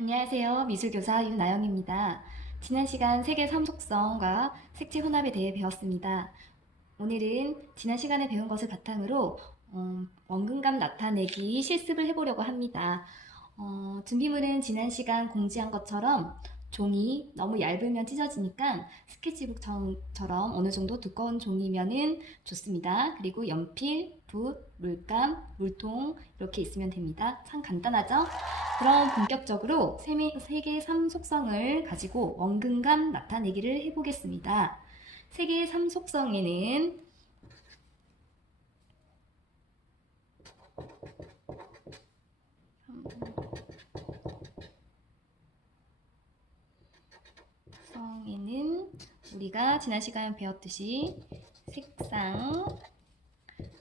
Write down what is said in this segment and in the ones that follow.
안녕하세요. 미술교사 윤아영입니다. 지난 시간 세계 삼속성과 색채 혼합에 대해 배웠습니다. 오늘은 지난 시간에 배운 것을 바탕으로 원근감 나타내기 실습을 해보려고 합니다. 준비물은 지난 시간 공지한 것처럼 종이 너무 얇으면 찢어지니까 스케치북처럼 어느 정도 두꺼운 종이면은 좋습니다. 그리고 연필, 붓, 물감, 물통 이렇게 있으면 됩니다. 참 간단하죠? 그럼 본격적으로 세계 3속성을 가지고 원근감 나타내기를 해보겠습니다. 세계 3속성에는 우리가 지난 시간에 배웠듯이 색상,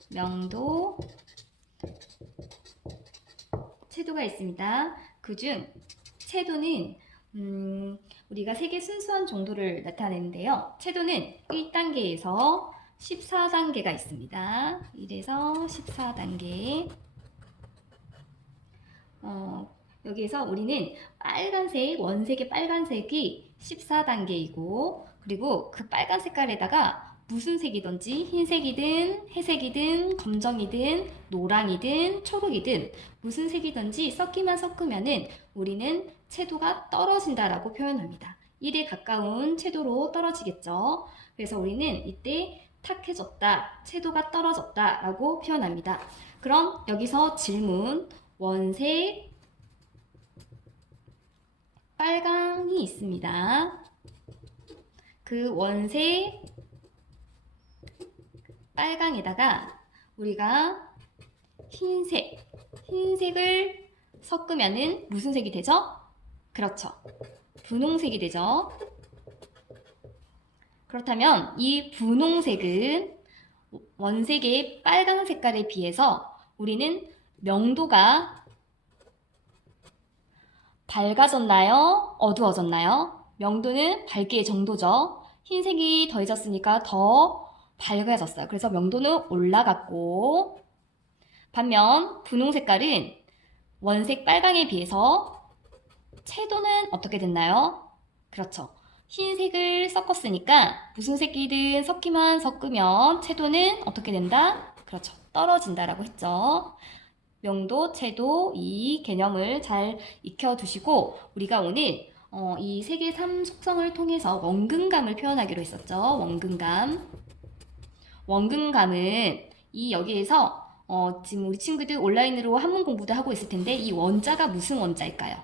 명도, 채도가 있습니다. 그중 채도는 우리가 색의 순수한 정도를 나타내는데요. 채도는 1단계에서 14단계가 있습니다. 1에서 14단계. 여기에서 우리는 빨간색, 원색의 빨간색이 14단계이고, 그리고 그 빨간 색깔에다가 무슨 색이든지 흰색이든 회색이든 검정이든 노랑이든 초록이든 무슨 색이든지 섞으면은 우리는 채도가 떨어진다라고 표현합니다. 1에 가까운 채도로 떨어지겠죠. 그래서 우리는 이때 탁해졌다, 채도가 떨어졌다 라고 표현합니다. 그럼 여기서 질문, 원색, 빨강이 있습니다. 그 원색, 빨강에다가 우리가 흰색을 섞으면은 무슨 색이 되죠? 그렇죠. 분홍색이 되죠. 그렇다면 이 분홍색은 원색의 빨강 색깔에 비해서 우리는 명도가 밝아졌나요? 어두워졌나요? 명도는 밝기의 정도죠. 흰색이 더해졌으니까 더 밝아졌어요. 그래서 명도는 올라갔고, 반면 분홍 색깔은 원색 빨강에 비해서 채도는 어떻게 됐나요? 그렇죠. 흰색을 섞었으니까 무슨 색이든 섞으면 채도는 어떻게 된다? 그렇죠. 떨어진다라고 했죠. 명도, 채도 이 개념을 잘 익혀두시고 우리가 오늘 이 세계 3속성을 통해서 원근감을 표현하기로 했었죠. 원근감은 이 여기에서 지금 우리 친구들 온라인으로 한문 공부도 하고 있을 텐데 이 원자가 무슨 원자일까요?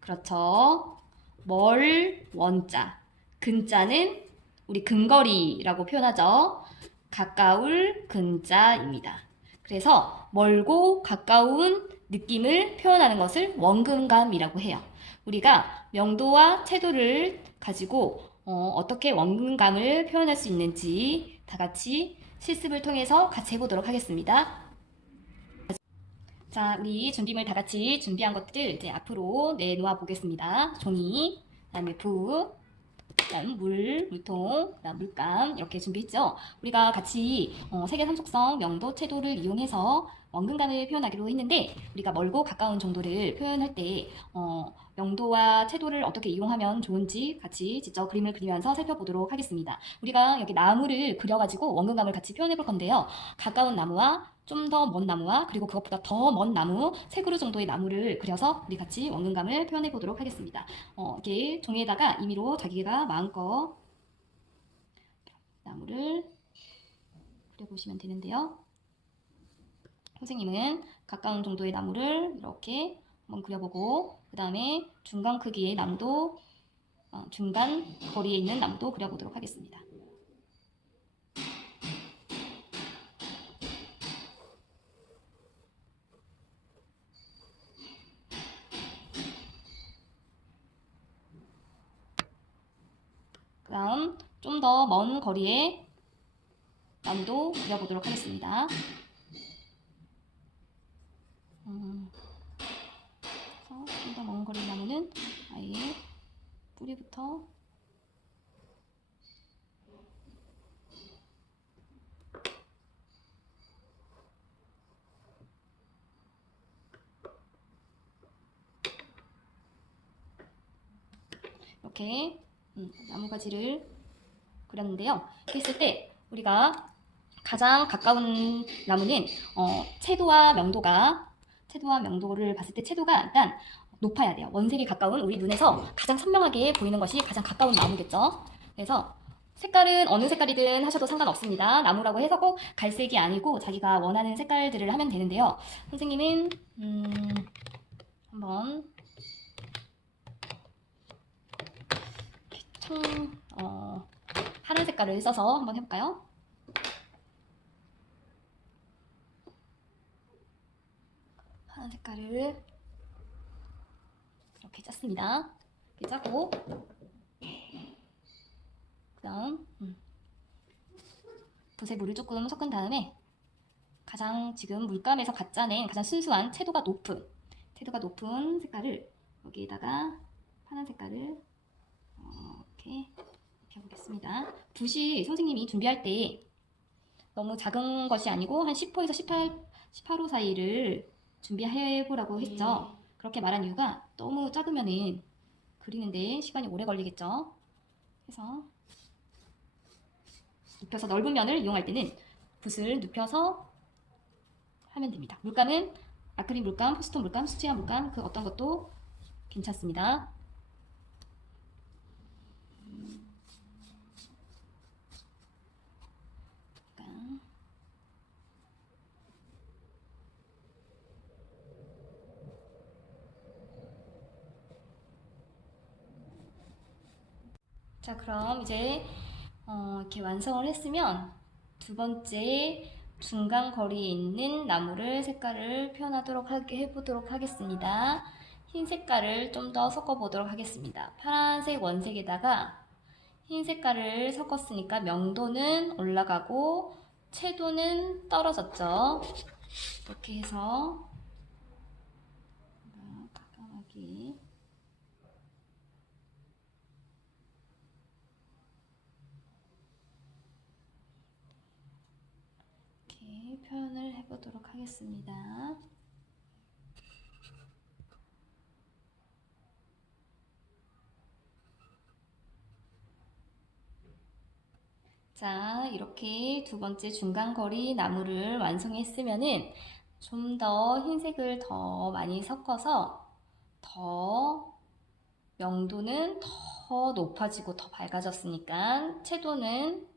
그렇죠. 원자. 근자는 우리 근거리라고 표현하죠. 가까울 근자입니다. 그래서 멀고 가까운 느낌을 표현하는 것을 원근감이라고 해요. 우리가 명도와 채도를 가지고 어떻게 원근감을 표현할 수 있는지 다 같이 실습을 통해서 같이 해보도록 하겠습니다. 자, 우리 준비물 다 같이 준비한 것들 이제 앞으로 내놓아 보겠습니다. 종이, 그다음에 붓, 그다음 물통, 그다음 물감 이렇게 준비했죠. 우리가 같이 색의 삼속성, 명도, 채도를 이용해서 원근감을 표현하기로 했는데 우리가 멀고 가까운 정도를 표현할 때 명도와 채도를 어떻게 이용하면 좋은지 같이 직접 그림을 그리면서 살펴보도록 하겠습니다. 우리가 여기 나무를 그려가지고 원근감을 같이 표현해 볼 건데요. 가까운 나무와 좀 더 먼 나무와 그리고 그것보다 더 먼 나무, 세 그루 정도의 나무를 그려서 우리 같이 원근감을 표현해 보도록 하겠습니다. 이렇게 종이에다가 임의로 자기가 마음껏 나무를 그려보시면 되는데요. 선생님은 가까운 정도의 나무를 이렇게 한번 그려보고 그 다음에 중간 크기의 나무도 중간 거리에 있는 나무도 그려보도록 하겠습니다. 그 다음 좀 더 먼 거리의 나무도 그려보도록 하겠습니다. 좀 더 먼 거리 나무는 아예 뿌리부터 이렇게 나무가지를 그렸는데요. 이렇게 했을 때 우리가 가장 가까운 나무는 채도와 명도를 봤을 때 채도가 일단 높아야 돼요. 원색이 가까운 우리 눈에서 가장 선명하게 보이는 것이 가장 가까운 나무겠죠. 그래서 색깔은 어느 색깔이든 하셔도 상관없습니다. 나무라고 해서 꼭 갈색이 아니고 자기가 원하는 색깔들을 하면 되는데요. 선생님은 한번 파란 색깔을 써서 한번 해볼까요? 파란 색깔을 이렇게 짰습니다. 이렇게 짜고 그다음 붓에 물을 조금 섞은 다음에 가장 지금 물감에서 가짜낸 가장 순수한 채도가 높은 색깔을 여기에다가 파란 색깔을 이렇게 입혀보겠습니다. 붓이 선생님이 준비할 때 너무 작은 것이 아니고 한 10호에서 18호 사이를 준비해보라고 했죠. 그렇게 말한 이유가 너무 작으면은 그리는데 시간이 오래 걸리겠죠. 그래서 눕혀서 넓은 면을 이용할 때는 붓을 눕혀서 하면 됩니다. 물감은 아크릴 물감, 포스톤 물감, 수채화 물감 그 어떤 것도 괜찮습니다. 자, 그럼 이제 이렇게 완성을 했으면 두 번째 중간 거리에 있는 나무를 색깔을 표현하도록 해보도록 하겠습니다. 흰 색깔을 좀 더 섞어보도록 하겠습니다. 파란색 원색에다가 흰 색깔을 섞었으니까 명도는 올라가고 채도는 떨어졌죠. 이렇게 해서 가까하게 이렇게 표현을 해보도록 하겠습니다. 자, 이렇게 두 번째 중간거리 나무를 완성했으면은 좀 더 흰색을 더 많이 섞어서 더 명도는 더 높아지고 더 밝아졌으니까 채도는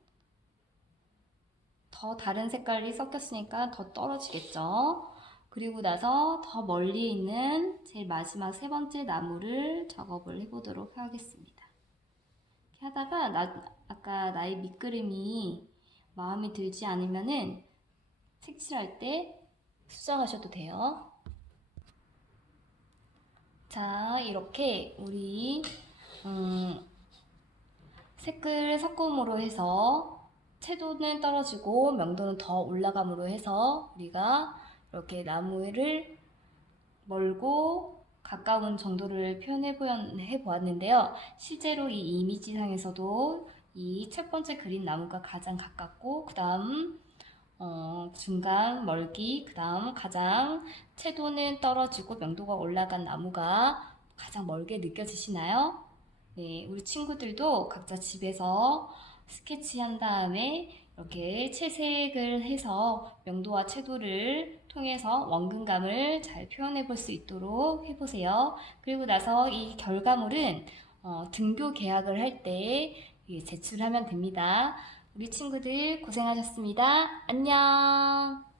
더 다른 색깔이 섞였으니까 더 떨어지겠죠. 그리고 나서 더 멀리 있는 제일 마지막 세 번째 나무를 작업을 해보도록 하겠습니다. 이렇게 하다가 아까 나의 밑그림이 마음에 들지 않으면은 색칠할 때 수정하셔도 돼요. 자, 이렇게 우리 색을 섞음으로 해서 채도는 떨어지고 명도는 더 올라감으로 해서 우리가 이렇게 나무를 멀고 가까운 정도를 표현해 보았는데요. 실제로 이 이미지상에서도 이 첫 번째 그린 나무가 가장 가깝고 그 다음 중간 멀기, 그 다음 가장 채도는 떨어지고 명도가 올라간 나무가 가장 멀게 느껴지시나요? 네, 우리 친구들도 각자 집에서 스케치한 다음에 이렇게 채색을 해서 명도와 채도를 통해서 원근감을 잘 표현해 볼 수 있도록 해보세요. 그리고 나서 이 결과물은 등교 계약을 할 때 제출하면 됩니다. 우리 친구들 고생하셨습니다. 안녕!